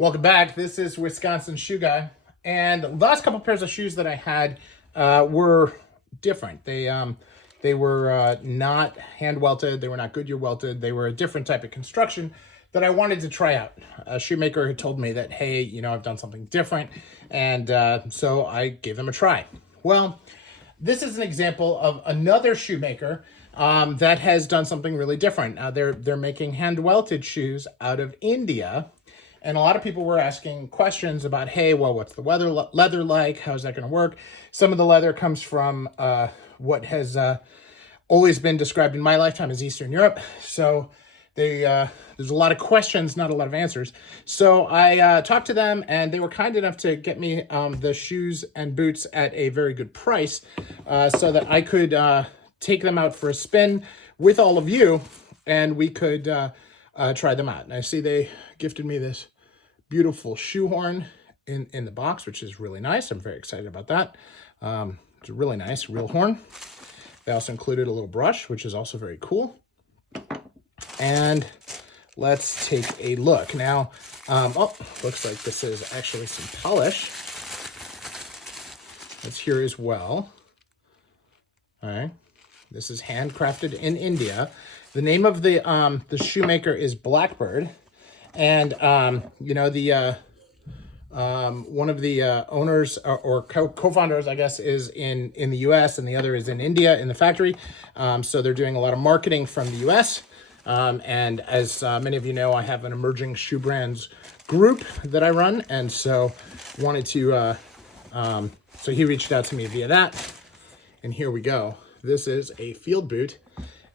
Welcome back. This is Wisconsin Shoe Guy. And the last couple pairs of shoes that I had were different. They were not hand welted. They were not Goodyear welted. They were a different type of construction that I wanted to try out. A shoemaker had told me that, hey, you know, I've done something different. And so I gave them a try. Well, this is an example of another shoemaker that has done something really different. They're making hand welted shoes out of India. And a lot of people were asking questions about, hey, well, what's the leather like? How's that going to work? Some of the leather comes from what has always been described in my lifetime as Eastern Europe. So there's a lot of questions, not a lot of answers. So I talked to them, and they were kind enough to get me the shoes and boots at a very good price so that I could take them out for a spin with all of you, and we could try them out. And I see they gifted me this beautiful shoehorn in the box, which is really nice. I'm very excited about that. It's a really nice real horn. They also included a little brush, which is also very cool. And let's take a look. Now, looks like this is actually some polish. That's here as well. All right. This is handcrafted in India. The name of the shoemaker is Blkbrd, and you know, the one of the owners or co-founders, I guess, is in the U.S. and the other is in India in the factory. So they're doing a lot of marketing from the U.S. And as many of you know, I have an emerging shoe brands group that I run, and so wanted to. So he reached out to me via that, and here we go. This is a field boot.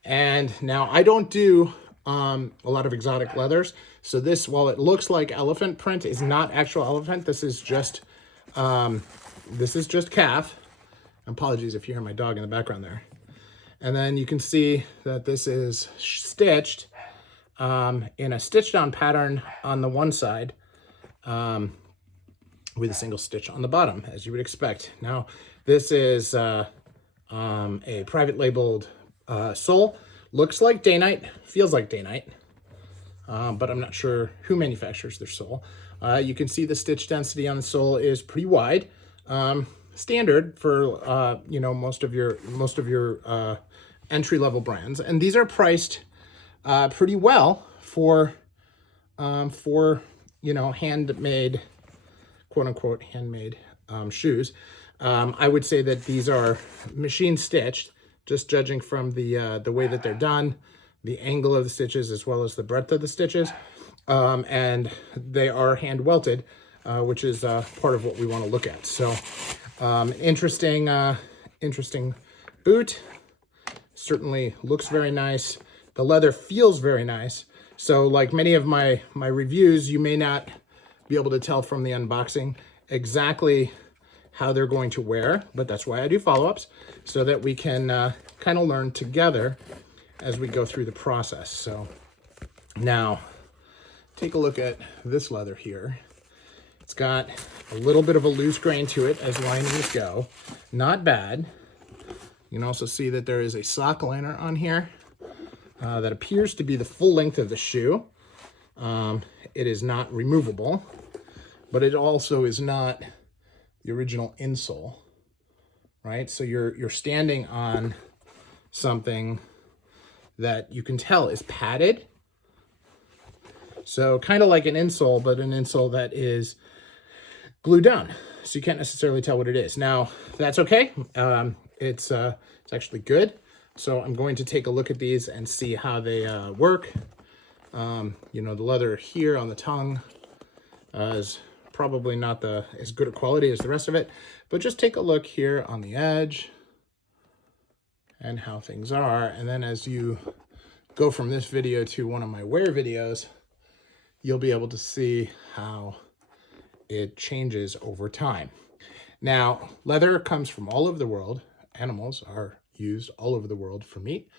And now I don't do a lot of exotic leathers. So this, while it looks like elephant print, is not actual elephant. This is just calf. Apologies if you hear my dog in the background there. And then you can see that this is stitched in a stitch down pattern on the one side with a single stitch on the bottom, as you would expect. Now, this is a private labeled sole. Looks like day-night, feels like day-night, but I'm not sure who manufactures their sole. You can see the stitch density on the sole is pretty wide, standard for you know, most of your entry-level brands, and these are priced pretty well for you know, handmade, quote-unquote handmade shoes. I would say that these are machine stitched, just judging from the way that they're done, the angle of the stitches, as well as the breadth of the stitches. And they are hand welted, which is part of what we want to look at. So interesting boot. Certainly looks very nice. The leather feels very nice. So like many of my reviews, you may not be able to tell from the unboxing exactly how they're going to wear, but that's why I do follow-ups, so that we can kind of learn together as we go through the process. So now take a look at this leather here. It's got a little bit of a loose grain to it, as linings go. Not bad. You can also see that there is a sock liner on here that appears to be the full length of the shoe. It is not removable, but it also is not the original insole, right? So you're standing on something that you can tell is padded. So kind of like an insole, but an insole that is glued down. So you can't necessarily tell what it is. Now, that's okay. It's actually good. So I'm going to take a look at these and see how they work. You know, the leather here on the tongue is probably not as good a quality as the rest of it, but just take a look here on the edge and how things are. And then as you go from this video to one of my wear videos, you'll be able to see how it changes over time. Now, leather comes from all over the world. Animals are used all over the world for meat.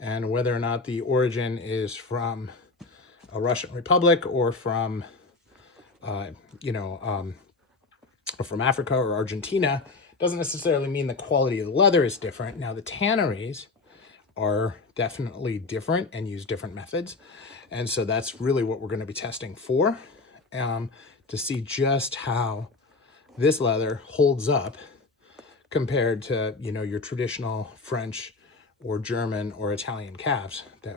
And whether or not the origin is from a Russian Republic or from from Africa or Argentina, doesn't necessarily mean the quality of the leather is different. Now, the tanneries are definitely different and use different methods. And so that's really what we're going to be testing for. to see just how this leather holds up compared to, you know, your traditional French or German or Italian calves that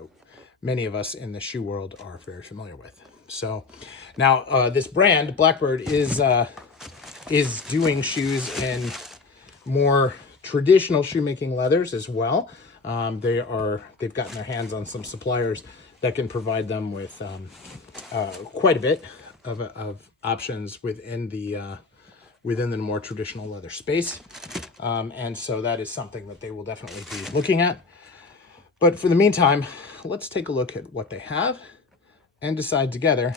many of us in the shoe world are very familiar with. So now this brand, Blkbrd, is doing shoes in more traditional shoemaking leathers as well. They've gotten their hands on some suppliers that can provide them with quite a bit of options within the more traditional leather space. And so that is something that they will definitely be looking at. But for the meantime, let's take a look at what they have and decide together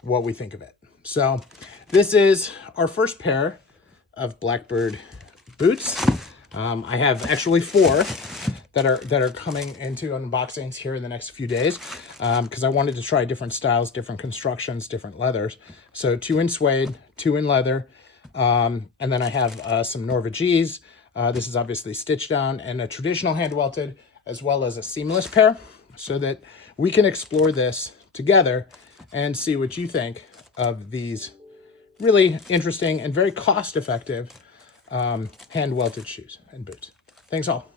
what we think of it. So this is our first pair of Blkbrd boots. I have actually 4 that are coming into unboxings here in the next few days because I wanted to try different styles, different constructions, different leathers. So 2 in suede, 2 in leather, and then I have some Norvegese. This is obviously Stitchdown, and a traditional hand welted, as well as a seamless pair, so that we can explore this together and see what you think of these really interesting and very cost-effective hand welted shoes and boots. Thanks all.